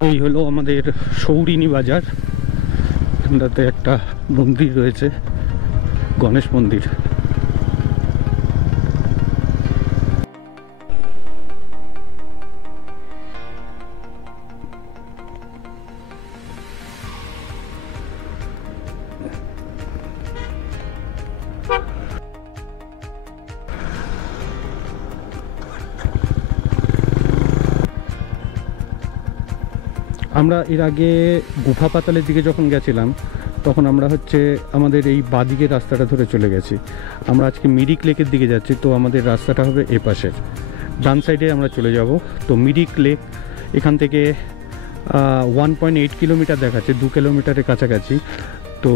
এই হলো আমাদের সৌরিনী বাজার। এখানটাতে একটা মন্দির রয়েছে, গণেশ মন্দির। আমরা এর আগে গুফা পাতালের দিকে যখন গেছিলাম তখন আমরা আমাদের এই বাদিকের রাস্তাটা ধরে চলে গেছি। আমরা আজকে মিরিক লেকের দিকে যাচ্ছি, তো আমাদের রাস্তাটা হবে এ পাশের, ডান সাইডে আমরা চলে যাব। তো মিরিক লেক এখান থেকে 1.8 কিলোমিটার দেখাচ্ছে, 2 কিলোমিটারের কাছাকাছি। তো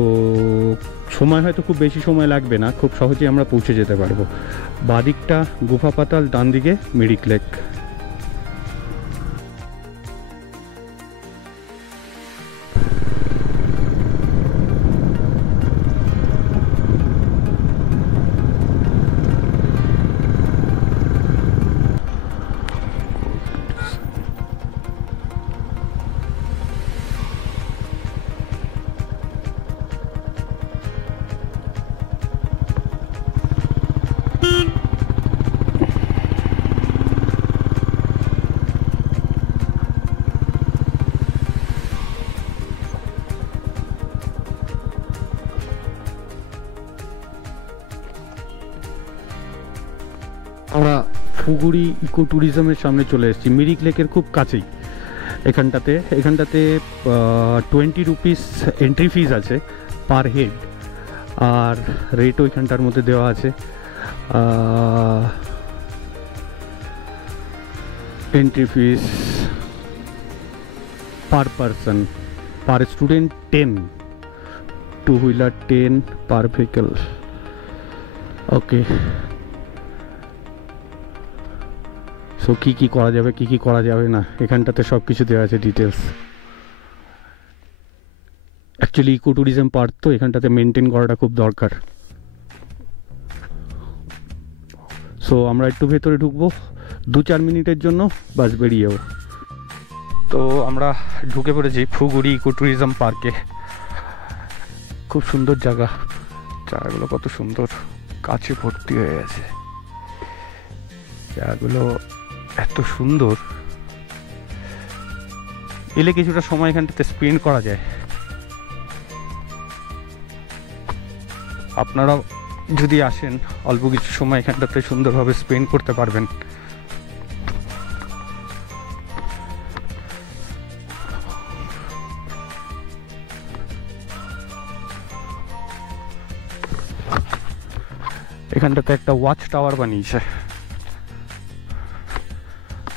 সময় হয়তো খুব বেশি সময় লাগবে না, খুব সহজেই আমরা পৌঁছে যেতে পারবো। বাদিকটা গুফা পাতাল, ডান দিকে মিরিক লেক। আমরা ফুগুড়ি ইকো ট্যুরিজমের সামনে চলে এসেছি, মিরিক লেকের খুব কাছেই। এখানটাতে 20 রুপিস এন্ট্রি ফিজ আছে পার হেড, আর রেটও এখানটার মধ্যে দেওয়া আছে। এন্ট্রি ফিস পার পারসন, পার স্টুডেন্ট 10, টু হুইলার 10 পার ভেহিকল। ওকে, সো কী করা যাবে, কী করা যাবে না, এখানটাতে সব কিছু দেওয়া আছে details. Actually eco tourism park, তো এখানটাতে মেনটেন করাটা খুব দরকার। সো আমরা একটু ভেতরে ঢুকবো 2-4 মিনিটের জন্য, বাস বেরিয়ে যাবো। তো আমরা ঢুকে পড়েছি ফুগুড়ি ইকো ট্যুরিজম পার্কে। খুব সুন্দর জায়গা, জায়গাগুলো কত সুন্দর, কাছে ভর্তি হয়ে গেছে। জায়গাগুলো এত সুন্দর, এলে কিছুটা সময় এখানটাতে স্পেন্ড করা যায়। আপনারা যদি আসেন, অল্প কিছু সময় এখানটাতে সুন্দরভাবে স্পেন্ড করতে পারবেন। এখানটাতে একটা ওয়াচ টাওয়ার বানিয়েছে,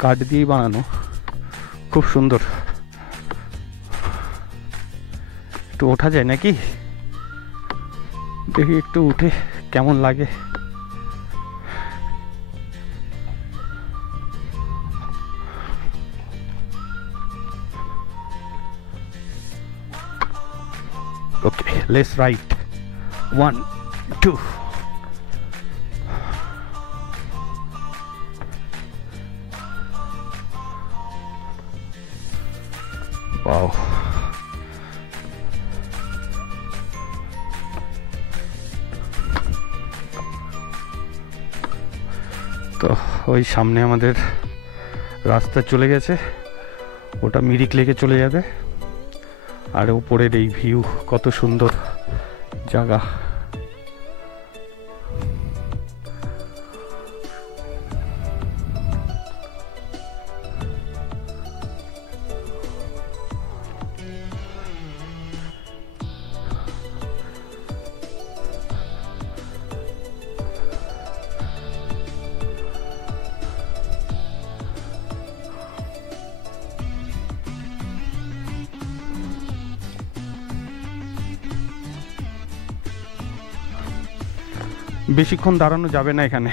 কাঠ দিয়েই বানানো, খুব সুন্দর। একটু ওঠা যায় নাকি, দেখি একটু উঠে কেমন লাগে। ওকে, লেটস রাইট 1 2। Wow. তো ওই সামনে আমাদের রাস্তা চলে গেছে, ওটা মিরিক লেকে চলে যাবে। আর উপরের এই ভিউ, কত সুন্দর জায়গা। বেশিক্ষণ দাঁড়ানো যাবে না, এখানে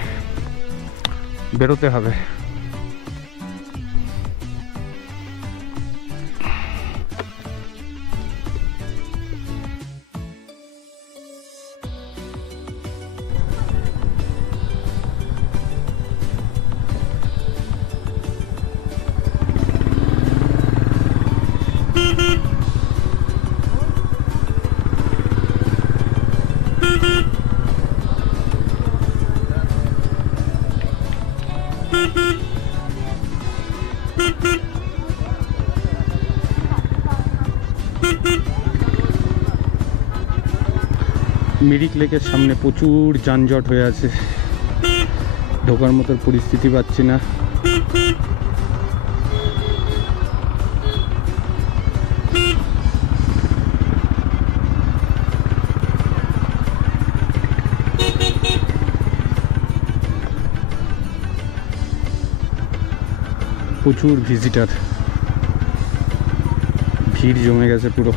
বেরোতে হবে। মিরিক লেকের সামনে প্রচুর যানজট হয়ে আছে, ঢোকার মতো পরিস্থিতি পাচ্ছি না। প্রচুর ভিজিটার, ভিড় জমে গেছে পুরো।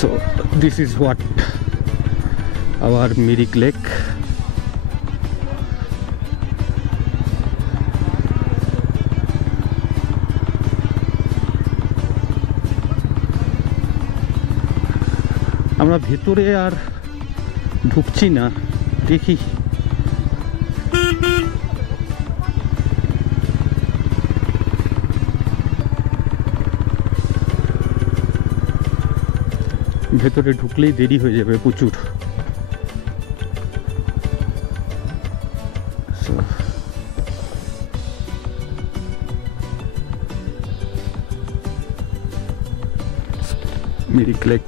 So this is what our Mirik Lake. আমরা ভেতরে আর ঢুকছি না, দেখি ভেতরে ঢুকলেই দেরি হয়ে যাবে প্রচুর। মিরিক লেক।